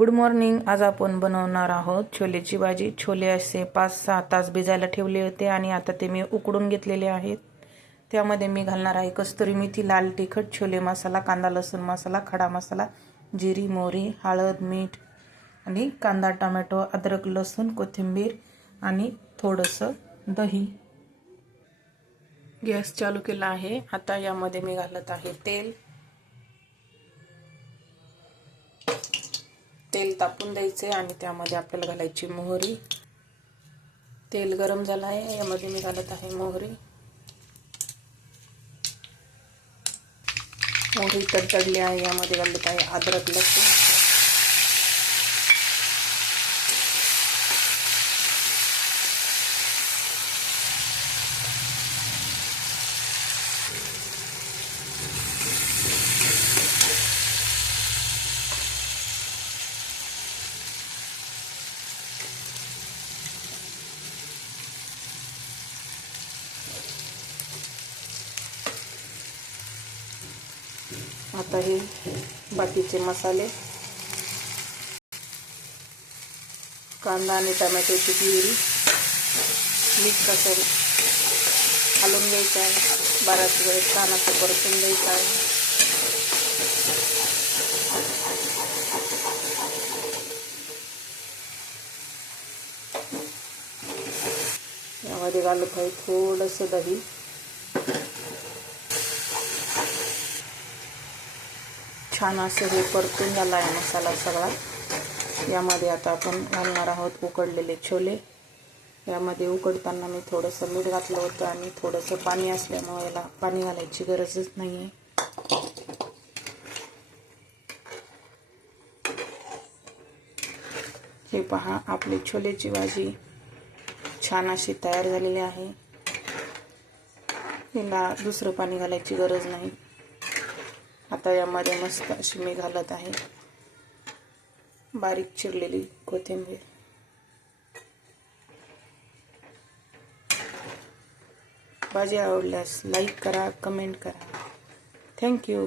Good morning. आज आपण बनवणार आहोत छोलेची भाजी. छोले असे 5-6 तास भिजायला ठेवले होते आणि आता ते मी उकडून घेतलेले आहेत. त्यामध्ये मी घालणार आहे कस्तुरी मेथी, लाल तिखट, छोले मसाला, कांदा लसूण मसाला, खडा मसाला, जिरी मोहरी, हळद, मीठ आणि कांदा टोमॅटो, अद्रक लसूण, कोथिंबीर आणि थोडंसं दही. गॅस चालू केला आहे. आता यामध्ये मी घालत आहे तेल. तेल तापून द्यायचे आणि त्यामध्ये आपल्याला घालायची मोहरी. तेल गरम झालं आहे. यामध्ये मी घालत आहे मोहरी. मोहरी तडतडली आहे. यामध्ये घालत आहे अद्रक लसूण. आता हे बाकीचे मसाले, कांदा आणि टोमॅटोची प्युरी मिक्स असं हलवून घ्यायचं आहे. बराच वेळ छान असं परतून घ्यायचं आहे. यामध्ये घालत आहे थोडंसं दही. छान असं हे परतून झाला आहे मसाला सगळा. यामध्ये आता आपण घालणार आहोत उकडलेले छोले. यामध्ये उकडताना मी थोडंसं मीठ घातलं होतं आणि थोडंसं पाणी असल्यामुळे याला पाणी घालायची गरजच नाही आहे. हे पहा, आपली छोलेची भाजी छान अशी तयार झालेली आहे. याला दुसरं पाणी घालायची गरज नाही. आता यामध्ये मस्त अशी मी घालत आहे बारीक चिरलेली कोथिंबीर. भाजी आवडल्यास लाईक करा, कमेंट करा. थँक्यू.